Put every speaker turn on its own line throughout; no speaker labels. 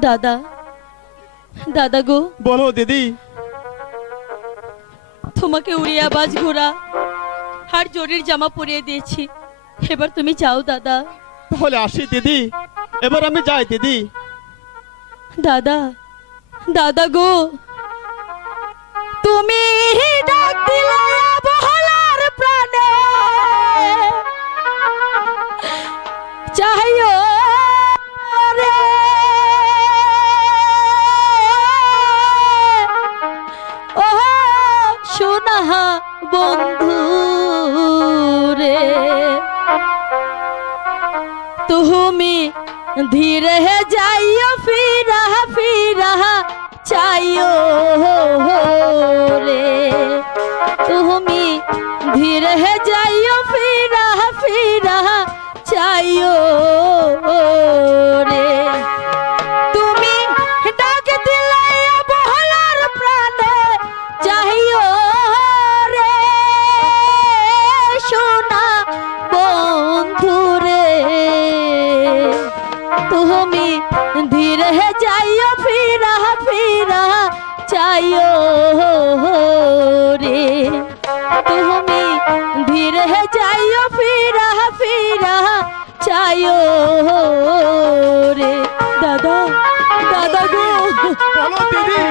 দাদা। দাদা গো।
বলো দিদি।
তোমাকে উড়িয়া বাজ ঘোড়া আর জরির জামা পরিয়ে দিয়েছি। এবার তুমি যাও দাদা।
তাহলে আসি দিদি। এবার আমি যাই দিদি।
দাদা দাদা গো। তুমি ডাক দিলে প্রাণে। চাহিও সোনা বন্ধু রে। তুমি ধীরে যাইও ফিরা ফিরা চাইও। তুমি ধীরে যাইও ফিরা ফিরা, চাইও রে। তুমি ধীরে যাইও ফিরা ফিরা, চাইও রে। দাদা দাদা গো।
বলো দিদি।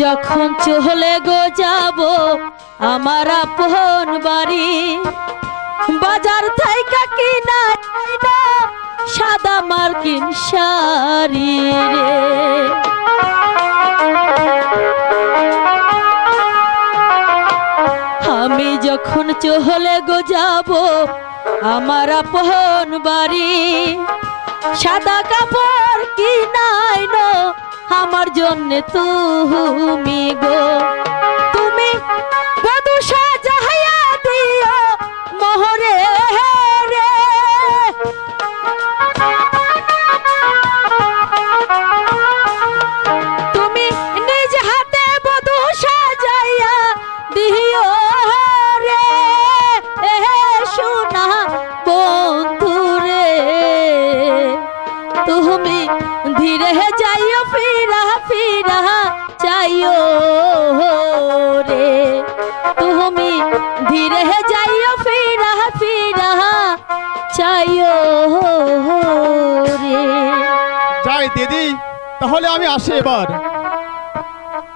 যখন চলে গো যাব আমার আপন বাড়ি, বাজার থেকে কিনা কিনা সাদা মার্কিন শাড়ি রে। আমি যখন চলে গো যাব আমার আপন বাড়ি, সাদা কাপড় কি নাই নো আমার জন্য তুমি গো। তুমি বধু সাজাইয়া দিও মোহরে তুমি এ বন্ধু রে তুমি ধীরে যাইও ফিরা। ধীরে যাইও ফিরা ফিরা চাইও রে।
যাই দিদি তাহলে আমি আসি এবার।